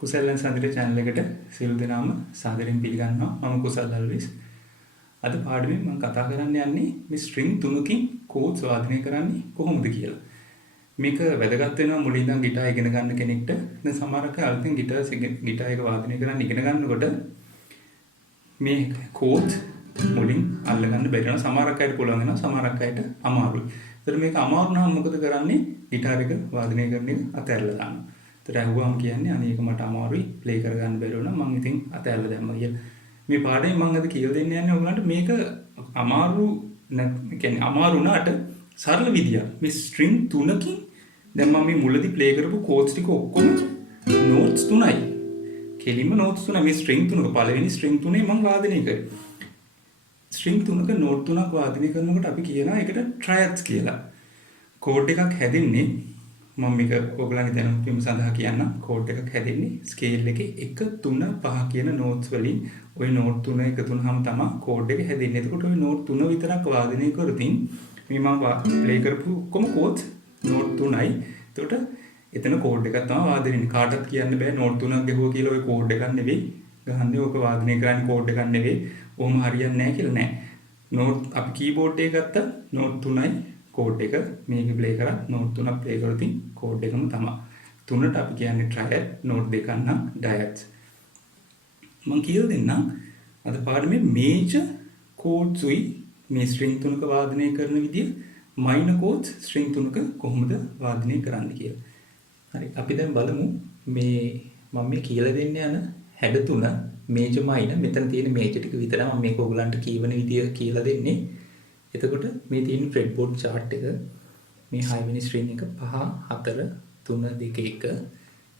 කුසල් සඳරේ channel එකට සියලු දෙනාම සාදරයෙන් පිළිගන්නවා. මම කුසල් අල්විස්. අද පාඩමෙන් මම කතා කරන්න යන්නේ මේ string තුනකින් chords වාදනය කරන්නේ කොහොමද කියලා. මේක වැදගත් වෙනවා මුලින් ඉඳන් ගිටාර් ඉගෙන ගන්න කෙනෙක්ට. දැන් සමහරක් අය අලුතෙන් ගිටාර් එක වාදනය කරන්න ඉගෙන ගන්නකොට මේ chords මුලින් අල්ල ගන්න බැරි වෙනවා. සමහරක් අයට පුළුවන් වෙනවා, සමහරක් අයට අමාරුයි. ඒතර මේක අමාරු නම් මොකද කරන්නේ? ගිටාර් එක වාදනය කරන එක අතහැරලා දානවා. ඒතර ඇහුවාම කියන්නේ අනේ ඒක මට අමාරුයි ප්ලේ කරගන්න බැරි වුණා මම ඉතින් අතහැරලා දැම්මා කියලා. මේ පාඩේ මම අද කියලා දෙන්න යන්නේ ඔයගලන්ට මේක අමාරු කියන්නේ අමාරු වුණාට සරල විදියක්. මේ ස්ට්‍රින්ග් තුනකින් දැන් මම මේ මුලදී ප්ලේ කරපු කෝඩ්ස් ටික ඔක්කොම නෝට්ස් තුනයි. කෙලින්ම නෝට්ස් තුනයි මේ ස්ට්‍රින්ග් තුනක පළවෙනි ස්ට්‍රින්ග් තුනේ මම වාදනය කරේ. ස්ට්‍රින්ග් තුනක නෝට් තුනක් වාදනය කරනකොට අපි කියනවා ඒකට ට්‍රයඩ්ස් කියලා. කෝඩ් එකක් හැදෙන්නේ මම මේක ඔයගලන්ගේ දැනුම් වීම සඳහා කියන්නම්. කෝඩ් එකක් හැදෙන්නේ ස්කේල් එකේ 1 3 5 කියන නෝට්ස් වලින්. ওই නෝට් තුන එකතු වුනහම තමයි කෝඩ් එක හැදෙන්නේ. එතකොට ওই නෝට් තුන විතරක් වාදනය කරොතින් මේ මම ප්ලේ කරපු කොම කෝඩ්ස් නෝට් තුනයි. එතකොට එතන කෝඩ් එකක් තමයි වාදනය වෙන්නේ. කාටවත් කියන්න බෑ නෝට් තුනක් ගහුවා කියලා ওই කෝඩ් එකක් නෙවෙයි ගහන්නේ. ඕක වාදනය කරන්නේ කෝඩ් එකක් නෙවෙයි. ඔහොම හරියන්නේ නැහැ කියලා නෑ. නෝට් අපි කීබෝඩ් එක ගත්ත නෝට් තුනයි කෝඩ් එක මේක ප්ලේ කරා නෝට් තුනක් ප්ලේ කරොතින් කෝඩ් එකම තමයි. තුනට අපි කියන්නේ ට්‍රයඩ්, නෝට් දෙකක් නම් ඩයඩ්ස්. මම කියලා දෙන්නම් අද පාඩමේ මේජර් කෝඩ්ස් උයි මේ ස්ට්‍රින්ග් තුනක වාදනය කරන විදිය, මයිනර් කෝඩ්ස් ස්ට්‍රින්ග් තුනක කොහොමද වාදනය කරන්න කියලා. හරි අපි දැන් බලමු මේ මම මේ කියලා දෙන්න යන හැඩ තුන මේජර් මයිනර් මෙතන තියෙන මේජර් ටික විතරයි මම මේක ඔයගලන්ට කියවන විදිය කියලා දෙන්නේ. එතකොට මේ තියෙන ෆ්‍රෙඩ්බෝඩ් chart එක මේ 6 වෙනි ස්ට්‍රින්ග් එක 5 4 3 2 1.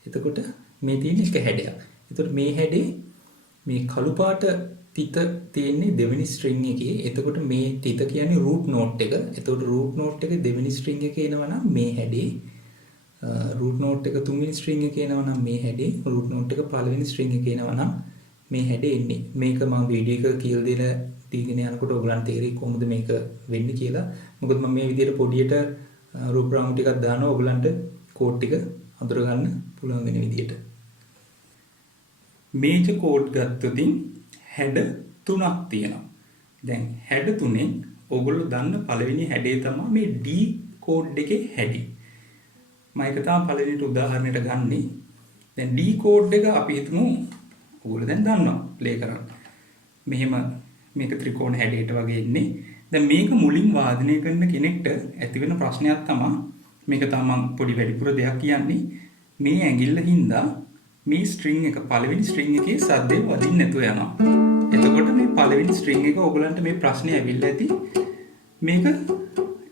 එතකොට මේ තියෙන එක හැඩයක්. එතකොට මේ හැඩේ මේ කළු පාට තිත තියෙන්නේ දෙවෙනි ස්ට්‍රින්ග් එකේ. එතකොට මේ තිත කියන්නේ රූට් නෝට් එක. එතකොට රූට් නෝට් එක දෙවෙනි ස්ට්‍රින්ග් එකේ එනවා නම් මේ හැඩේ. රූට් නෝට් එක තුන්වෙනි ස්ට්‍රින්ග් එකේ එනවා නම් මේ හැඩේ. රූට් නෝට් එක පළවෙනි ස්ට්‍රින්ග් එකේ එනවා නම් මේ හැඩේ එන්නේ. මේක මම වීඩියෝ එක කියලා දෙලා දීගෙන යනකොට ඔයගලන්ට තේරෙයි කොහොමද මේක වෙන්නේ කියලා. මොකද මම මේ විදිහට පොඩියට රූපරාමු ටිකක් දානවා ඔයගලන්ට කෝඩ් ටික අඳුර ගන්න පුළුවන් වෙන විදිහට. මේජර් කෝඩ් ගත්තොතින් හැඩ තුනක් තියෙනවා. දැන් හැඩ තුනෙන් ඔයගොල්ලෝ දන්න පළවෙනි හැඩේ තමයි මේ D කෝඩ් එකේ හැඩි. මම ඒක තමයි පළවෙනිට උදාහරණයට ගන්නෙ. දැන් D කෝඩ් එක අපි හිතමු ඔයගොල්ලෝ දැන් දන්නවා ප්ලේ කරන්න. මෙහෙම මේක ත්‍රිකෝණ හැඩයට වගේ ඉන්නේ. දැන් මේක මුලින් වාදනය කරන කෙනෙක්ට ඇති වෙන ප්‍රශ්නයක් තමයි මේක තමයි පොඩි වැඩිපුර දෙයක් කියන්නේ. මේ ඇඟිල්ල හින්දා මේ ස්ට්‍රින්ග් එක පළවෙනි ස්ට්‍රින්ග් එකේ සද්දේ වදින්න නැතුව යනවා. එතකොට මේ පළවෙනි ස්ට්‍රින්ග් එක ඔයගලන්ට මේ ප්‍රශ්නේ ඇවිල්ලා ඇති. මේක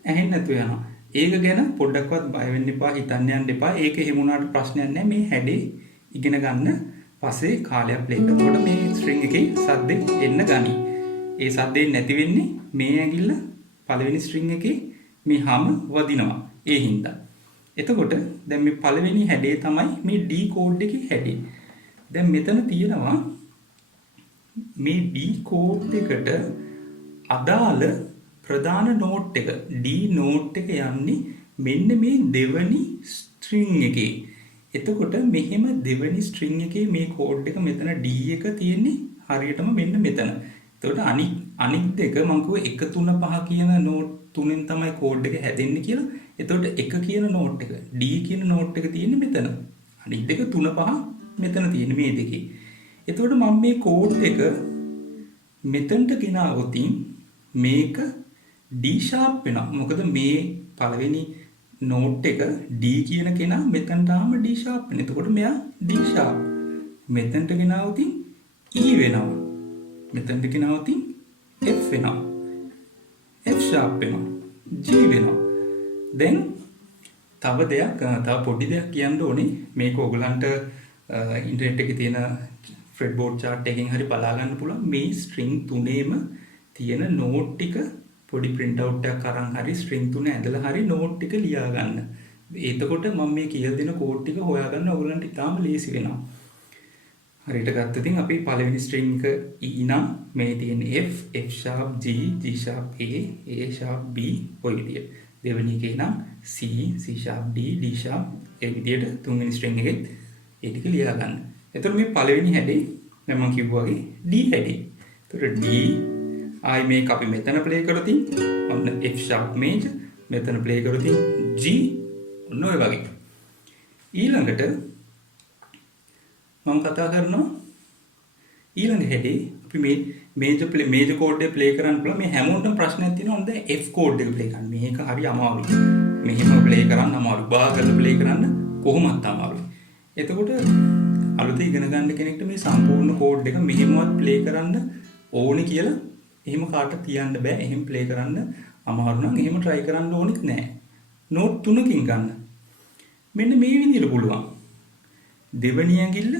ඇහෙන්නේ නැතුව යනවා. ඒක ගැන පොඩ්ඩක්වත් බය වෙන්න එපා, හිතන්න යන්න එපා. ඒක එහෙම වුණාට ප්‍රශ්නයක් නැහැ. මේ හැඩේ ඉගෙන ගන්න පස්සේ කාලයක් ප්ලේ කරනකොට මේ ස්ට්‍රින්ග් එකේ සද්දේ එන්න ගනී. ඒ සද්දේ නැති වෙන්නේ මේ ඇඟිල්ල පළවෙනි ස්ට්‍රින්ග් එකේ මේ හැම වදිනවා. ඒ හින්දා. එතකොට දැන් මේ පළවෙනි හැඩේ තමයි මේ D කෝඩ් එකේ හැඩේ. දැන් මෙතන තියෙනවා මේ D කෝඩ් එකට අදාළ ප්‍රධාන නෝට් එක D නෝට් එක යන්නේ මෙන්න මේ දෙවනි ස්ට්‍රින්ග් එකේ. එතකොට මෙහෙම දෙවනි ස්ට්‍රින්ග් එකේ මේ කෝඩ් එක මෙතන D එක තියෙන්නේ හරියටම මෙන්න මෙතන. එතකොට අනිත් දෙක මම කිව්වා 1 3 5 කියන නෝට් තුනෙන් තමයි කෝඩ් එක හැදෙන්නේ කියලා. එතකොට 1 කියන නෝට් එක D කියන නෝට් එක තියෙන්නේ මෙතන. අනිත් දෙක 3 5 මෙතන තියෙන්නේ මේ දෙකේ. එතකොට මම මේ කෝඩ් එක මෙතනට ගෙනාවොත් මේක D sharp වෙනවා. මොකද මේ පළවෙනි නෝට් එක D කියන කෙනා මෙතනට ආම D sharp වෙනවා. එතකොට මෙයා D sharp. මෙතනට ගෙනාවොත් E වෙනවා. මෙතනට ගෙනාවොත් F වෙනවා. F sharp වෙනවා. G වෙනවා. දැන් තව පොඩි දෙයක් කියන්න ඕනේ. මේක ඔයගලන්ට ඉන්ටර්නෙට් එකේ තියෙන ෆ්‍රෙඩ්බෝඩ් chart එකකින් හරි බලා ගන්න පුළුවන්. මේ ස්ට්‍රින්ග් තුනේම තියෙන නෝට් ටික පොඩි print out එකක් අරන් හරි ස්ට්‍රින්ග් තුන ඇදලා හරි නෝට් ටික ලියා ගන්න. එතකොට මම මේ කියලා දෙන කෝඩ් ටික හොයාගන්න ඔයගලන්ට ඉතාම ලේසි වෙනවා. හරියට ගත්තොත් අපි පළවෙනි ස්ට්‍රින්ග් එක E නම් මේ තියෙන F, F sharp G, G sharp A, A sharp B ඔය විදියට. දෙවෙනි එකේ නම් C, C sharp D, D sharp ඒ විදියට තුන්වෙනි string එකෙත් ඒ ටික ලියා ගන්න. එතකොට මේ පළවෙනි හැඩේ දැන් මම කිව්වා වගේ D හැඩේ. එතකොට D ආයි මේක අපි මෙතන ප්ලේ කරොතින් ඔන්න F sharp major මෙතන ප්ලේ කරොතින් G ඔන්න ඔය වගේ. ඊළඟට මම කතා කරනවා ඊළඟ හැඩේ අපි මේ මේජර් කෝඩ් එක ප්ලේ කරන්න පුළුවන්. මේ හැමෝටම ප්‍රශ්නයක් තියෙනවා හොඳ F කෝඩ් එක ප්ලේ කරන්න. මේක හරි අමාරුයි. මෙහෙම ප්ලේ කරන්න අමාරුයි. බා කරලා ප්ලේ කරන්න කොහොමවත් අමාරුයි. එතකොට අලුත ඉගෙන ගන්න කෙනෙක්ට මේ සම්පූර්ණ කෝඩ් එක මෙහෙමවත් ප්ලේ කරන්න ඕනේ කියලා එහෙම කාටවත් කියන්න බෑ. එහෙම ප්ලේ කරන්න අමාරු නම් එහෙම try කරන්න ඕනෙත් නෑ. නෝට් 3කින් ගන්න. මෙන්න මේ විදිහට පුළුවන්. දෙවෙනි ඇඟිල්ල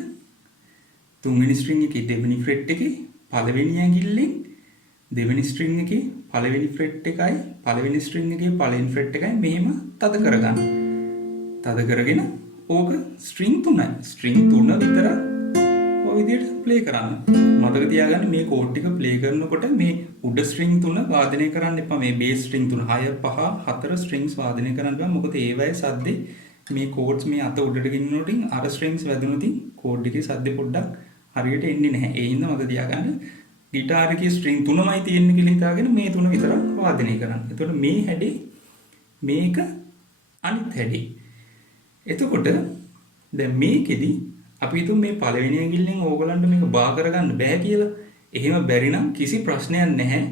තුන්වෙනි string එකේ දෙවෙනි fret එකේ පළවෙනි ඇඟිල්ලෙන් දෙවෙනි string එකේ පළවෙනි fret එකයි පළවෙනි string එකේ පළවෙනි fret එකයි මෙහෙම තද කරගන්න. තද කරගෙන ඕක string 3යි. string 3 විතර ඔය විදිහට play කරන්න. මතක තියාගන්න මේ කෝඩ් එක play කරනකොට මේ උඩ string 3 වාදනය කරන්න එපා. මේ base string 3 6 5 4 strings වාදනය කරන්න බෑ. මොකද ඒවයේ සද්දේ මේ කෝඩ්ස් මේ අත උඩට ගෙනියනොටින් අර ස්ට්‍රින්ග්ස් වැදුනොතින් කෝඩ් එකේ සද්ද පොඩ්ඩක් හරියට එන්නේ නැහැ. ඒ හින්දා මතක තියාගන්න ගිටාර් එකේ ස්ට්‍රින්ග් 3මයි තියෙන්නේ කියලා හිතාගෙන මේ 3 විතරක් වාදනය කරන්න. එතකොට මේ හැඩේ මේක අනිත් හැඩේ. එතකොට දැන් මේකෙදි අපි හිතමු මේ පළවෙනි ඇඟිල්ලෙන් ඕගලන්ට මේක බා කරගන්න බෑ කියලා. එහෙම බැරි නම් කිසි ප්‍රශ්නයක් නැහැ.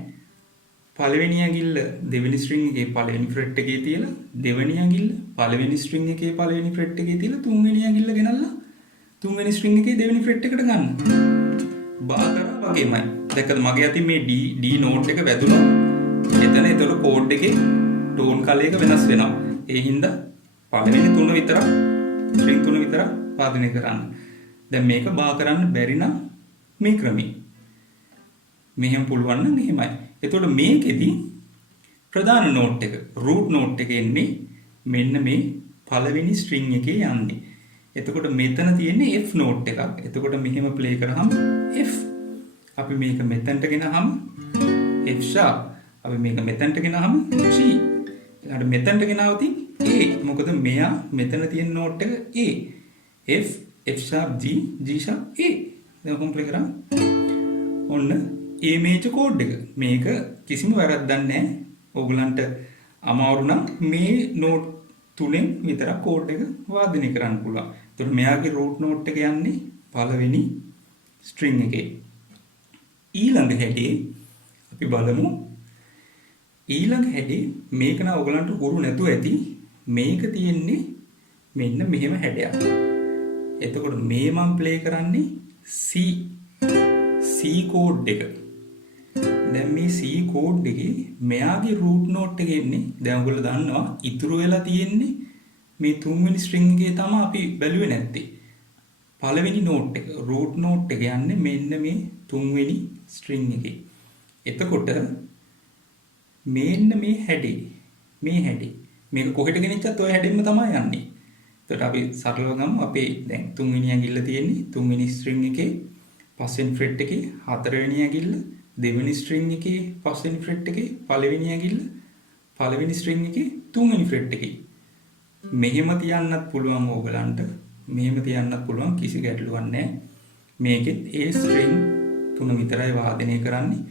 පළවෙනි ඇඟිල්ල දෙවෙනි string එකේ පළවෙනි fret එකේ තියලා දෙවෙනි ඇඟිල්ල පළවෙනි string එකේ පළවෙනි fret එකේ තියලා තුන්වෙනි ඇඟිල්ල ගෙනල්ලා තුන්වෙනි string එකේ දෙවෙනි fret එකට ගන්න. බා කරා වගේමයි. දැක්කද මගේ අතින් මේ D note එක වැදුණා. එතන ඒතර කෝඩ් එකේ ටෝන් කලර් එක වෙනස් වෙනවා. ඒ හින්දා පළවෙනි තුන විතරක් string 3 විතරක් වාදනය කරන්න. දැන් මේක බා කරන්න බැරි නම් මේ ක්‍රමී. මෙහෙම පුළුවන් නම් එහෙමයි. එතකොට මේකෙදි ප්‍රධාන නෝට් එක root note එක එන්නේ මෙන්න මේ පළවෙනි string එකේ යන්නේ. එතකොට මෙතන තියෙන්නේ F note එකක්. එතකොට මෙහෙම play කරාම F. අපි මේක මෙතනට ගෙනහම F sharp. අපි මේක මෙතනට ගෙනහම G. ඊළඟට මෙතනට ගෙනාවොතින් A. මොකද මෙයා මෙතන තියෙන note එක A. F F sharp G G sharp A. දැන් කොහොම play කරා? ඔන්න A major code එක. මේක කිසිම වැරද්දක් නැහැ. ඕගලන්ට අමාරු නම් මේ note තුනෙන් විතරක් කෝඩ් එක වාදනය කරන්න පුළුවන්. එතකොට මෙයාගේ root note එක යන්නේ පළවෙනි string එකේ. ඊළඟ හැඩේ අපි බලමු. ඊළඟ හැඩේ මේක නම් ඕගලන්ට හුරු නැතුව ඇති. මේක තියෙන්නේ මෙන්න මෙහෙම හැඩයක්. එතකොට මේ මම play කරන්නේ C code එක. දැන් මේ C code එකේ මෙයාගේ root note එක එන්නේ දැන් ඔයගොල්ලෝ දන්නවා ඉතුරු වෙලා තියෙන්නේ මේ තුන්වෙනි string එකේ තමයි අපි බැලුවේ නැත්තේ. පළවෙනි note එක root note එක යන්නේ මෙන්න මේ තුන්වෙනි string එකේ. එතකොට මෙන්න මේ හැඩේ මේක කොහෙට ගෙනිච්චත් ඔය හැඩෙන්න තමයි යන්නේ. එතකොට අපි සරලව ගමු. අපේ දැන් තුන්වෙනි ඇඟිල්ල තියෙන්නේ තුන්වෙනි string එකේ පස්වෙනි fret එකේ හතරවෙනි ඇඟිල්ල දෙවෙනි string එකේ පස්වෙනි fret එකේ පළවෙනි ඇඟිල්ල පළවෙනි string එකේ තුන්වෙනි fret එකේ මෙහෙම තියන්නත් පුළුවන් ඕගලන්ට. මෙහෙම තියන්නත් පුළුවන් කිසි ගැටලුවක් නැහැ. මේකෙත් ඒ string තුන විතරයි වාදනය කරන්නේ.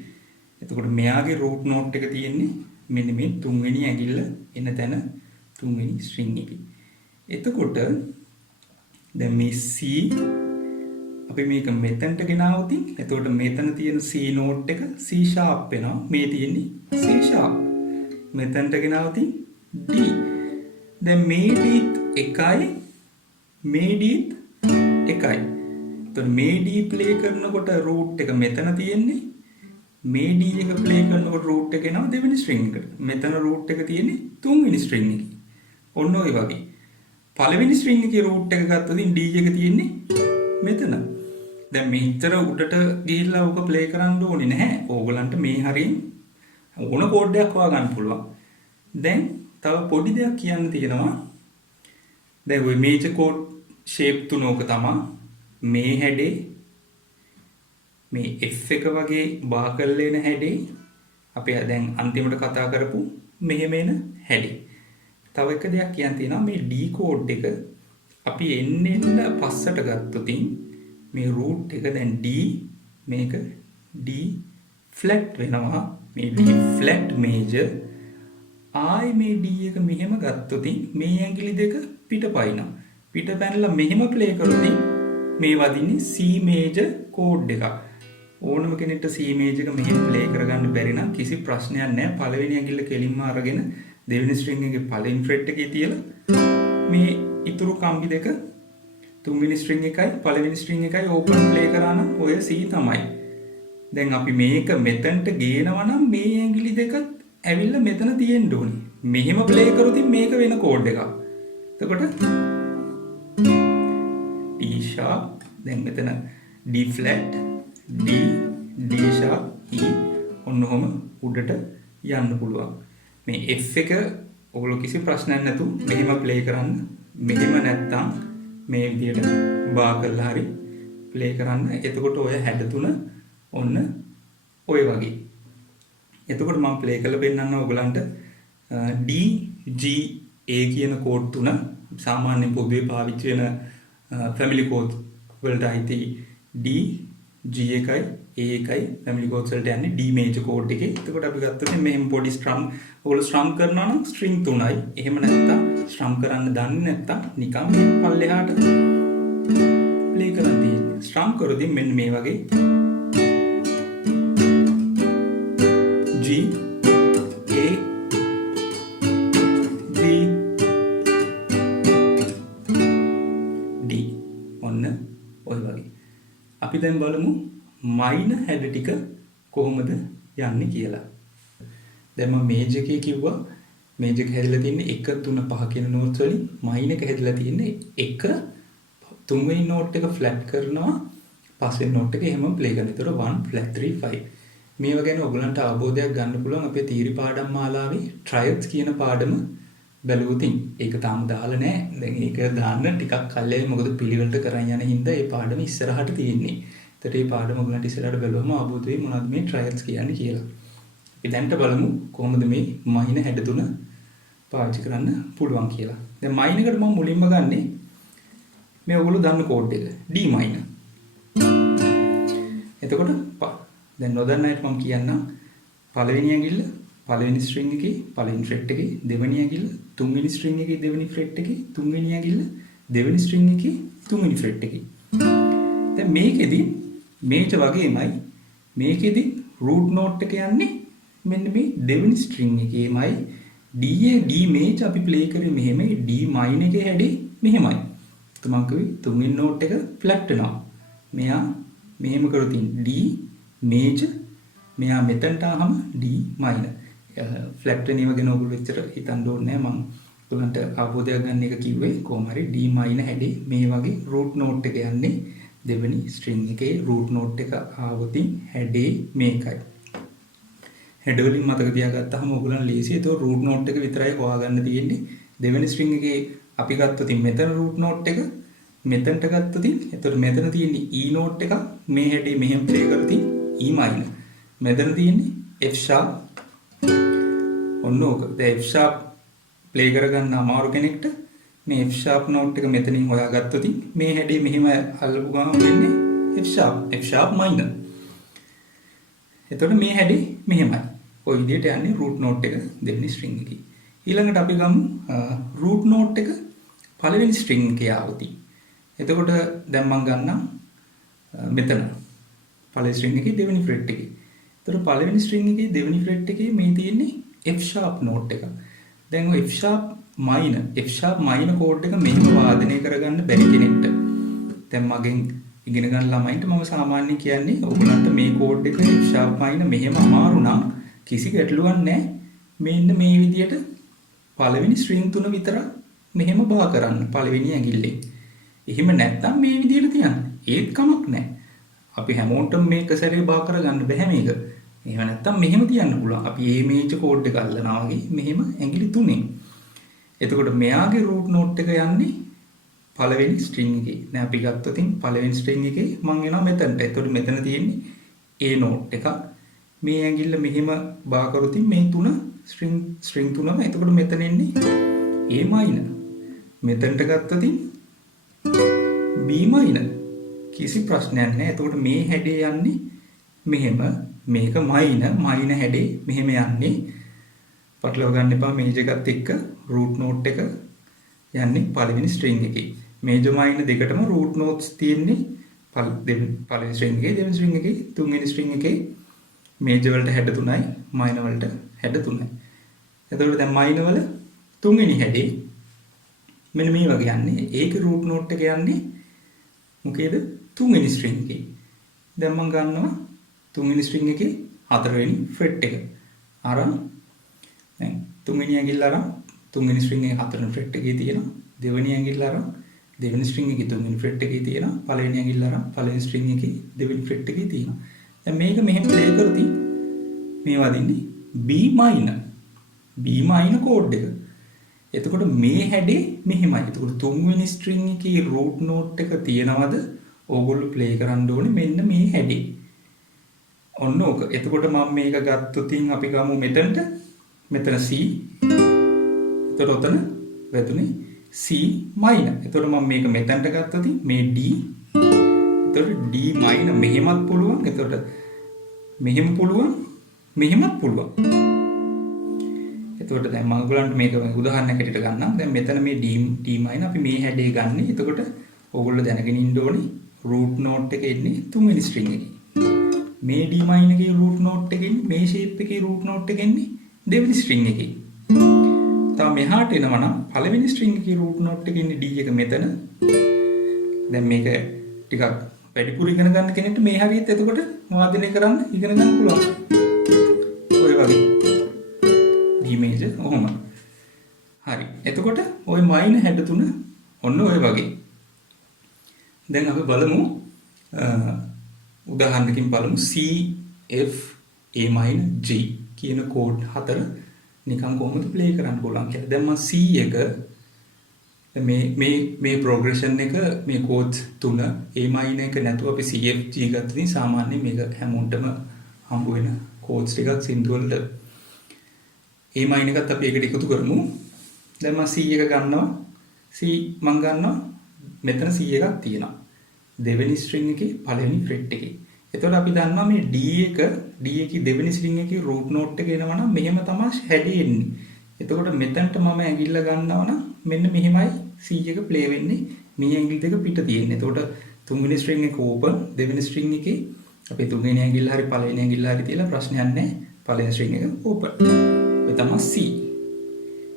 එතකොට මෙයාගේ root note එක තියෙන්නේ මෙන්න මේ තුන්වෙනි ඇඟිල්ල එන තැන තුන්වෙනි string එකේ. එතකොට දැන් මේ C අපි මේක මෙතනට ගෙනාවොත් එතකොට මෙතන තියෙන C note එක C sharp වෙනවා. මේ තියෙන්නේ C sharp. මෙතනට ගෙනාවොත් D. දැන් මේ D එකයි මේ D එකයි. එතකොට මේ D play කරනකොට root එක මෙතන තියෙන්නේ. මේ D එක play කරනකොට root එක එනවා දෙවෙනි string එකට. මෙතන root එක තියෙන්නේ තුන්වෙනි string එකේ. ඔන්න ඔය වගේ. පළවෙනි string එකේ root එක ගත්තොත් D එක තියෙන්නේ මෙතන. දැන් මෙච්චර උඩට ගිහිල්ලා ඔක ප්ලේ කරන්න ඕනේ නැහැ. ඕගලන්ට මේ හරියෙන් ඕන කෝඩ් එකක් හොයාගන්න පුළුවන්. දැන් තව පොඩි දෙයක් කියන්න තියෙනවා. දැන් ওই මේජර් කෝඩ් ෂේප් තුනක තමයි මේ හැඩේ මේ F එක වගේ බා කරලා එන හැඩේ අපි දැන් අන්තිමට කතා කරපු මෙහෙම එන හැඩේ. තව එක දෙයක් කියන්න තියෙනවා මේ D කෝඩ් එක අපි එන්න පස්සට ගත්තොතින් මේ root එක දැන් D මේක D flat වෙනවා. මේ D flat major ආයි මේ D එක මෙහෙම ගත්තොතින් මේ ඇඟිලි දෙක පිටපයින්නවා. පිට පැනලා මෙහෙම ප්ලේ කරොතින් මේ වදින්නේ C major කෝඩ් එකක්. ඕනම කෙනෙක්ට C major එක මෙහෙම ප්ලේ කරගන්න බැරි නම් කිසි ප්‍රශ්නයක් නැහැ. පළවෙනි ඇඟිල්ල කෙලින්ම අරගෙන දෙවෙනි ස්ට්‍රින්ග් එකේ පළවෙනි ෆ්‍රෙට් එකේ තියලා මේ ඉතුරු කම්බි දෙක තුන්වෙනි ස්ට්‍රින්ග් එකයි පළවෙනි ස්ට්‍රින්ග් එකයි ඕපන් ප්ලේ කරා නම් ඔය C තමයි. දැන් අපි මේක මෙතනට ගේනවා නම් මේ ඇඟිලි දෙකත් ඇවිල්ලා මෙතන තියෙන්න ඕනේ. මෙහෙම ප්ලේ කරොත් මේක වෙන කෝඩ් එකක්. එතකොට D sharp දැන් මෙතන D flat D D sharp E ඔන්නෝම උඩට යන්න පුළුවන්. මේ F එක ඔයගොල්ලෝ කිසි ප්‍රශ්නයක් නැතුව මෙහෙම ප්ලේ කරන්න. මෙහෙම නැත්තම් මේ විදියට බා කරලා හරි ප්ලේ කරන්න. එතකොට ඔය හැඩ තුන ඔන්න ඔය වගේ. එතකොට මම ප්ලේ කරලා පෙන්නන්න ඔයගලන්ට D G A කියන කෝඩ් තුන සාමාන්‍යයෙන් පොදුවේ පාවිච්චි වෙන ෆැමිලි කෝඩ් වලට අයිති D G එකයි A එකයි ෆැමිලි කෝඩ්ස් වලට යන්නේ D මේජර් කෝඩ් එකේ. එතකොට අපි ගත්තොත් මෙහෙම පොඩි ස්ට්‍රම් ඔයගොල්ලෝ ස්ට්‍රම් කරනවා නම් ස්ට්‍රින්ග් තුනයි. එහෙම නැත්තම් ස්ට්‍රම් කරන්න දන්නේ නැත්තම් නිකන් මේ පල්ලෙහාට ප්ලේ කරන් තියෙන්නේ. ස්ට්‍රම් කරොතින් මෙන්න මේ වගේ G A G D ඔන්න ඔය වගේ. අපි දැන් බලමු මයිනර් හැඩ ටික කොහොමද යන්නේ කියලා. දැන් මම මේජර් එකේ කිව්වා මේජර් එක හැදලා තින්නේ 1 3 5 කියන නෝට්ස් වලින් මයිනර් එක හැදලා තින්නේ 1 තුන්වෙනි නෝට් එක ෆ්ලැට් කරනවා පස්වෙනි නෝට් එක එහෙම ප්ලේ කරනවා. ඒතර 1 flat 3 5. මේවා ගැන ඔයගලන්ට අවබෝධයක් ගන්න පුළුවන් අපේ තීරි පාඩම් මාලාවේ ට්‍රයල්ස් කියන පාඩම බැලුවොතින්. ඒක තාම දාලා නැහැ. දැන් ඒක දාන්න ටිකක් කල්යයි මොකද පිළිවෙලට කරන් යන හින්දා මේ පාඩම ඉස්සරහට තියෙන්නේ. ඒතර මේ පාඩම ඔයගලන්ට ඉස්සරහට බැලුවම අවබෝධ වෙයි මොනවද මේ ට්‍රයල්ස් කියන්නේ කියලා. අපි දැන්ට බලමු කොහොමද මේ මයිනර් හැඩ තුන පාවිච්චි කරන්න පුළුවන් කියලා. දැන් මයිනර් එකට මම මුලින්ම ගන්නෙ මේ ඔයගොල්ලෝ දන්න කෝඩ් එක D මයිනර්. එතකොට දැන් නොදන්න අයට මම කියන්නම් පළවෙනි ඇඟිල්ල පළවෙනි ස්ට්‍රින්ග් එකේ පළවෙනි ෆ්‍රෙට් එකේ දෙවෙනි ඇඟිල්ල තුන්වෙනි ස්ට්‍රින්ග් එකේ දෙවෙනි ෆ්‍රෙට් එකේ තුන්වෙනි ඇඟිල්ල දෙවෙනි ස්ට්‍රින්ග් එකේ තුන්වෙනි ෆ්‍රෙට් එකේ. දැන් මේකෙදි මේජර් වගේමයි මේකෙදි රූට් නෝට් එක යන්නේ මෙන්න මේ දෙවෙනි ස්ට්‍රින්ග් එකේමයි D මේජර් අපි ප්ලේ කරේ මෙහෙමයි D මයිනර් එකේ හැඩේ මෙහෙමයි. මම කිව්වේ තුන්වෙනි නෝට් එක ෆ්ලැට් වෙනවා. මෙයා මෙහෙම කරොතින් D මේජර් මෙයා මෙතනට ආවම D මයිනර් ෆ්ලැට් වෙන ඒවා ගැන ඔයගොල්ලෝ එච්චර හිතන්න ඕනේ නැහැ. මම ඔයගලන්ට අවබෝධයක් ගන්න එක කිව්වේ කොහොම හරි D මයිනර් හැඩේ මේ වගේ රූට් නෝට් එක යන්නේ දෙවෙනි ස්ට්‍රින්ග් එකේ රූට් නෝට් එක ආවොතින් හැඩේ මේකයි. හැඩ වලින් මතක තියාගත්තාම ඔයගලන් ලේසියි. ඒක රූට් නෝට් එක විතරයි හොයාගන්න තියෙන්නේ. දෙවෙනි ස්ට්‍රින්ග් එකේ අපි ගත්තොත් මෙතන රූට් නෝට් එක මෙතනට ගත්තොත් එතකොට මෙතන තියෙන්නේ E නෝට් එකක් මේ හැඩේ මෙහෙම ප්ලේ කරොත් E මයිනර්. මෙතන තියෙන්නේ F sharp ඔන්න ඕක. දැන් F sharp ප්ලේ කරගන්න අමාරු කෙනෙක්ට මේ F sharp නෝට් එක මෙතනින් හොයාගත්තොත් මේ හැඩේ මෙහෙම අල්ලපු ගමන් වෙන්නේ F sharp මයිනර්. එතකොට මේ හැඩේ මෙහෙමයි. ඔය විදිහට යන්නේ රූට් නෝට් එක දෙවෙනි ස්ට්‍රින්ග් එකේ. ඊළඟට අපි ගමු රූට් නෝට් එක පළවෙනි ස්ට්‍රින්ග් එකේ ආවොත්. එතකොට දැන් මම ගන්නම් මෙතන පළවෙනි ස්ට්‍රින්ග් එකේ දෙවෙනි ෆ්‍රෙට් එකේ. එතකොට පළවෙනි ස්ට්‍රින්ග් එකේ දෙවෙනි ෆ්‍රෙට් එකේ මේ තියෙන්නේ F sharp නෝට් එක. දැන් ඔය F sharp මයිනර් කෝඩ් එක මෙහෙම වාදනය කරගන්න බැරි කෙනෙක්ට දැන් මගෙන් ඉගෙන ගන්න ළමයින්ට මම සාමාන්‍යයෙන් කියන්නේ ඔයගලන්ට මේ කෝඩ් එක F sharp මයිනර් මෙහෙම අමාරු නම් කිසි ගැටලුවක් නැහැ. මෙන්න මේ විදියට පළවෙනි ස්ට්‍රින්ග් තුන විතර මෙහෙම බා කරන්න පළවෙනි ඇඟිල්ලෙන්. එහෙම නැත්නම් මේ විදියට තියන්න. ඒත් කමක් නැහැ. අපි හැමෝටම මේක සැරේ බා කරගන්න බෑ මේක. එහෙම නැත්නම් මෙහෙම තියන්න පුළුවන්. අපි මේ මේජර් කෝඩ් එක අල්ලනවා වගේ මෙහෙම ඇඟිලි තුනෙන්. එතකොට මෙයාගේ රූට් නෝට් එක යන්නේ පළවෙනි ස්ට්‍රින්ග් එකේ. දැන් අපි ගත්තොත් පළවෙනි ස්ට්‍රින්ග් එකේ මම එනවා මෙතනට. එතකොට මෙතන තියෙන්නේ A note එකක්. මේ ඇඟිල්ල මෙහෙම බා කරොත් මේ තුන string තුනම එතකොට මෙතන එන්නේ A minor. මෙතනට ගත්තොත් B minor. කිසි ප්‍රශ්නයක් නැහැ. එතකොට මේ හැඩේ යන්නේ මෙහෙම. මේක minor හැඩේ මෙහෙම යන්නේ. පටලව ගන්න එපා මේජර් එකත් එක්ක root note එක යන්නේ පළවෙනි string එකේ. major minor දෙකටම root notes තියෙන්නේ පළවෙනි string එකේ, දෙවෙනි string එකේ, තුන්වෙනි string එකේ major වලට හැඩ 3යි, minor වලට හැඩ 3යි. එතකොට දැන් minor වල තුන්වෙනි හැඩේ මෙන්න මේ වගේ යන්නේ. ඒකේ root note එක යන්නේ මොකේද? තුන්වෙනි string එකේ. දැන් මම ගන්නවා තුන්වෙනි string එකේ හතරවෙනි fret එක. අරන් දැන් තුන්වෙනි ඇඟිල්ල අරන් තුන්වෙනි string එකේ හතරවෙනි fret එකේ තියෙනවා. දෙවෙනි ඇඟිල්ල අරන් දෙවෙනි string එකේ තුන්වෙනි fret එකේ තියෙනවා. පළවෙනි ඇඟිල්ල අරන් පළවෙනි string එකේ දෙවෙනි fret එකේ තියෙනවා. දැන් මේක මෙහෙම ප්ලේ කරොත් මේ වදින්නේ B minor. B minor chord එක. එතකොට මේ හැඩේ මෙහෙමයි. එතකොට තුන්වෙනි string එකේ root note එක තියනවද? ඕගොල්ලෝ ප්ලේ කරන්න ඕනේ මෙන්න මේ හැඩේ. ඔන්න ඕක. එතකොට මම මේක ගත්තොත් අපි ගමු මෙතනට. මෙතන C. එතකොට ඔතන වැදුනේ C minor. එතකොට මම මේක මෙතනට ගත්තොත් මේ D. එතකොට D minor මෙහෙමත් පුළුවන්. එතකොට මෙහෙම පුළුවන්. මෙහෙමත් පුළුවන්. එතකොට දැන් මම ඔයගලන්ට මේක උදාහරණයක් හැටියට ගන්නම්. දැන් මෙතන මේ D minor අපි මේ හැඩේ ගන්න. එතකොට ඕගොල්ලෝ දැනගෙන ඉන්න ඕනේ root note එක එන්නේ තුන්වෙනි string එකේ. මේ D minor එකේ root note එකෙන් මේ shape එකේ root note එක එන්නේ දෙවෙනි string එකේ. තව මෙහාට එනවා නම් පළවෙනි string එකේ root note එක ඉන්නේ D එක මෙතන. දැන් මේක ටිකක් වැඩිපුර ඉගෙන ගන්න කෙනෙක්ට මේ හරියට එතකොට වාදනය කරන්න ඉගෙන ගන්න පුළුවන්. ඔය වගේ D major ඔහොම. හරි. එතකොට ওই minor හැඩ තුන ඔන්න ඔය වගේ. දැන් අපි බලමු උදාහරණකින් බලමු C F A minor G කියන කෝඩ් හතර නිකන් කොහොමද ප්ලේ කරන්න පුළුවන් කියලා. දැන් මම C එක මේ progression එක මේ කෝඩ්ස් තුන A minor එක නැතුව අපි C F G ගත්තොත් සාමාන්‍යයෙන් මේක හැමෝටම හම්බ වෙන කෝඩ්ස් ටිකක් සින්දු වලට A minor එකත් අපි ඒකට එකතු කරමු. දැන් මම C එක ගන්නවා. මම ගන්නවා මෙතන C එකක් තියෙනවා. දෙවෙනි string එකේ පළවෙනි fret එකේ. එතකොට අපි දන්නවා මේ D එකේ දෙවෙනි string එකේ root note එක එනවා නම් මෙහෙම තමයි හැඩේ එන්නේ. එතකොට මෙතනට මම ඇඟිල්ල ගන්නවා නම් මෙන්න මෙහෙමයි C එක play වෙන්නේ. මේ ඇඟිලි දෙක පිට තියෙන්නේ. එතකොට තුන්වෙනි string එක open, දෙවෙනි string එකේ අපි තුන්වෙනි ඇඟිල්ල හරි පළවෙනි ඇඟිල්ල හරි තියලා ප්‍රශ්නයක් නැහැ. පළවෙනි string එක open. ඒ තමයි C.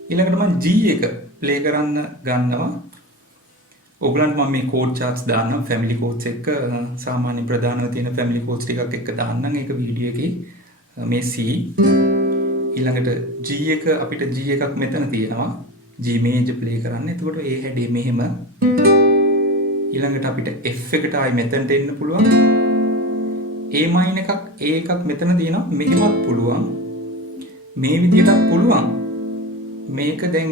ඊළඟට මම G එක play කරන්න ගන්නවා. ඔයගලන්ට මම මේ කෝඩ් charts දාන්නම් family codes එක්ක සාමාන්‍ය ප්‍රධානව තියෙන family codes ටිකක් එක්ක දාන්නම් ඒක වීඩියෝ එකේ මේ C ඊළඟට G එක අපිට G එකක් මෙතන තියෙනවා G major play කරන්න. එතකොට ඒ හැඩේ මෙහෙම ඊළඟට අපිට F එකට ආයි මෙතනට එන්න පුළුවන්. A minor එකක් මෙතන තියෙනවා මෙහෙමත් පුළුවන්. මේ විදිහටත් පුළුවන්. මේක දැන්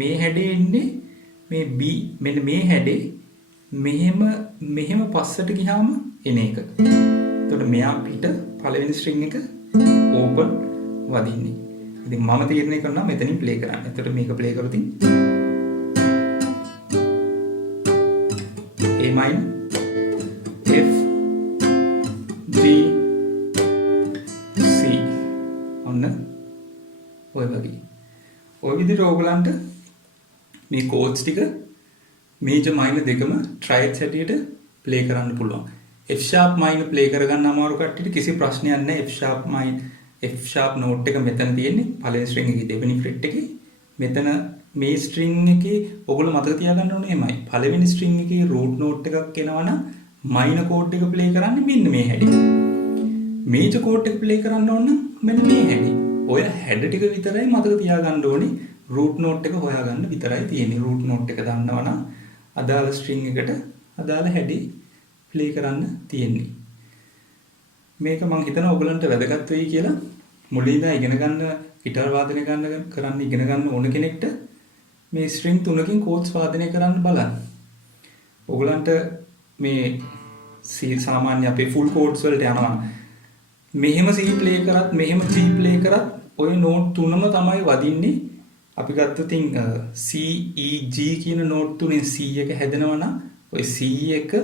මේ හැඩේ ඉන්නේ මේ B මෙන්න මේ හැඩේ මෙහෙම පස්සට ගියාම එන එක. එතකොට මෙයා පිට පළවෙනි string එක open වදින්නේ. ඉතින් මම තීරණය කරනවා මෙතනින් play කරන්න. එතකොට මේක play කරොත් A minor F G C ඔන්න ඔය වගේ. ඔය විදිහට ඕගලන්ට මේ කෝඩ්ස් ටික මේජර් මයිනර් දෙකම ට්‍රයිඩ්ස් හැටියට ප්ලේ කරන්න පුළුවන්. F sharp minor ප්ලේ කරගන්න අමාරු කට්ටියට කිසි ප්‍රශ්නයක් නැහැ. F sharp note එක මෙතන තියෙන්නේ පළවෙනි string එකේ දෙවෙනි fret එකේ. මෙතන මේ string එකේ ඔයගොල්ලෝ මතක තියාගන්න ඕනේ එමයයි. පළවෙනි string එකේ root note එකක් එනවා නම් minor chord එක ප්ලේ කරන්නේ මෙන්න මේ හැඩේ. major chord එක ප්ලේ කරන්න ඕන නම් මෙන්න මේ හැඩේ. ඔය හැඩ ටික විතරයි මතක තියාගන්න ඕනේ. root note එක හොයාගන්න විතරයි තියෙන්නේ. root note එක දන්නවා නම් අදාළ string එකට අදාළ හැඩේ play කරන්න තියෙන්නේ. මේක මම හිතනවා ඔයගලන්ට වැදගත් වෙයි කියලා. මුලින් ඉඳන් ඉගෙන ගන්න ගිටාර් වාදනය කරන්න ඉගෙන ගන්න ඕන කෙනෙක්ට මේ string තුනකින් chords වාදනය කරන්න බලන්න. ඔයගලන්ට මේ සාමාන්‍ය අපේ full chords වලට යනවා. මෙහෙම C ප්ලේ කරත් මෙහෙම G ප්ලේ කරත් ඔය නෝට් තුනම තමයි වදින්නේ. අපි ගත්තොත් C E G කියන නෝට් තුනෙන් C එක හැදෙනවා නම් ඔය C එක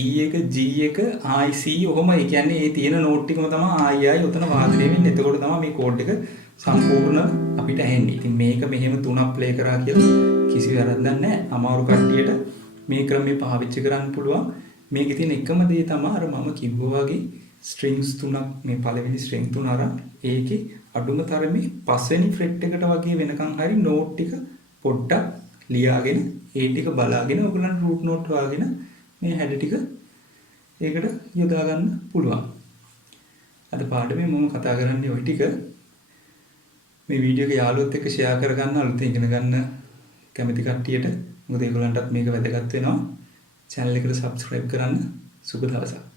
E එක G එක I C ඔහොම ඒ කියන්නේ ඒ තියෙන නෝට් ටිකම තමයි ආයි උතන වාදනය වෙන්නේ. එතකොට තමයි මේ කෝඩ් එක සම්පූර්ණ අපිට ඇහෙන්නේ. ඉතින් මේක මෙහෙම තුනක් ප්ලේ කරා කියලා කිසි වැරද්දක් නැහැ. අමාරු කට්ටියට මේ ක්‍රමේ පාවිච්චි කරන්න පුළුවන්. මේකේ තියෙන එකම දේ තමයි අර මම කිව්වා වගේ ස්ට්‍රින්ග්ස් තුනක් මේ පළවෙනි ස්ට්‍රින්ග් තුන අරන් ඒකේ අඩුම තරමේ පස්වෙනි ෆ්‍රෙට් එකට වගේ වෙනකන් හරි නෝට් ටික පොඩ්ඩක් ලියාගෙන ඒ ටික බලාගෙන ඔයගලන්ට රූට් නෝට් වාගෙන මේ හැඩ ටික ඒකට යොදා ගන්න පුළුවන්. අද පාඩමේ මම කතා කරන්නේ ওই ටික. මේ වීඩියෝ එක යාළුවොත් එක්ක ෂෙයා කරගන්න අලුතෙන් ඉගෙන ගන්න කැමති කට්ටියට. මොකද ඒගොල්ලන්ටත් මේක වැදගත් වෙනවා. channel එකට subscribe කරන්න. සුබ දවසක්.